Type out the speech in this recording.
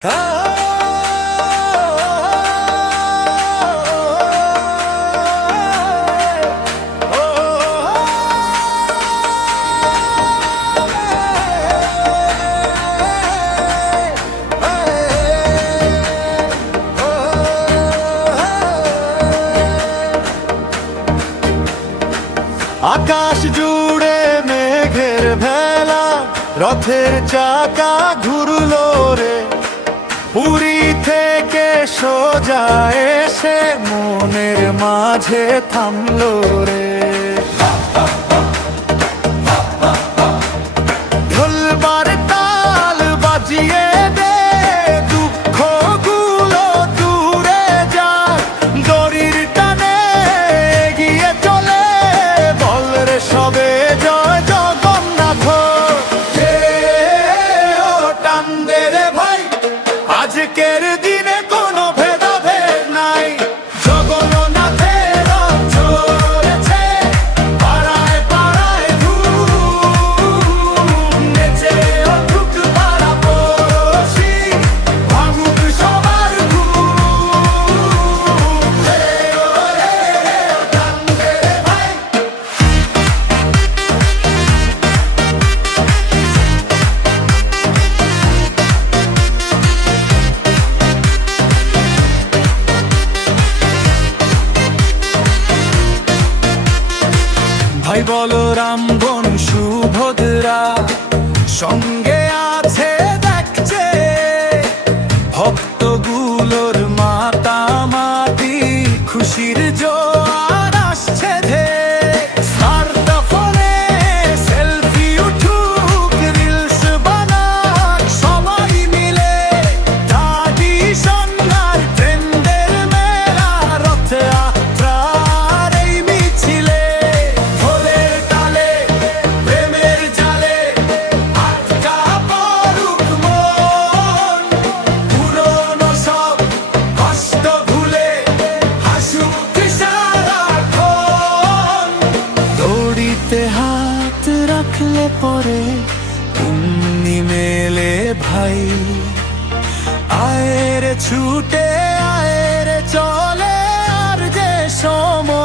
আকাশ জুড়ে মেঘের ভেলা, রথের চাকা ঘুরলো রে। পুরী থেকে সোজা এসে মনের মাঝে থামলো রে। ঢোলবার তাল বাজিয়ে দে, দুঃখ গুলো দূরে যায়। দড়ির টানে এগিয়ে চলে, বল রে সবে জয় জগন্নাথ। ও টান দে রে ভাই, আজকের দিনে কোনো ভেদাভেদ নাই। জগন্নাথের রথ চলেছে, পাড়ায় পাড়ায় ধুম। নেচে উঠুক পাড়া পড়শি, ভাঙুক সবার ঘুম। রে ও রে রে টান দে রে ভাই। ভাই বলরাম বোন সুভদ্রা সঙ্গে আছে দেখছে, ভক্তগুলোর মাতামাতি খুশির জোয়ার আসছে ধে। স্মার্টফোনে সেলফি উঠুক, রিলস বানাক সবাই মিলে। ট্র্যাডিশনাল ট্রেন্ডের মেলা, রথযাত্রার এই মিছিলে। ঢোলের তালে প্রেমের জালে আটকা পড়ুক মন। পুরনো সব কষ্ট ভুলে হাসুক সারাক্ষণ। দড়িতে হাত রাখলে পরে পুণ্যি মেলে ভাই। আয়ের ছুটে আয়ের চলে, আর যে সময়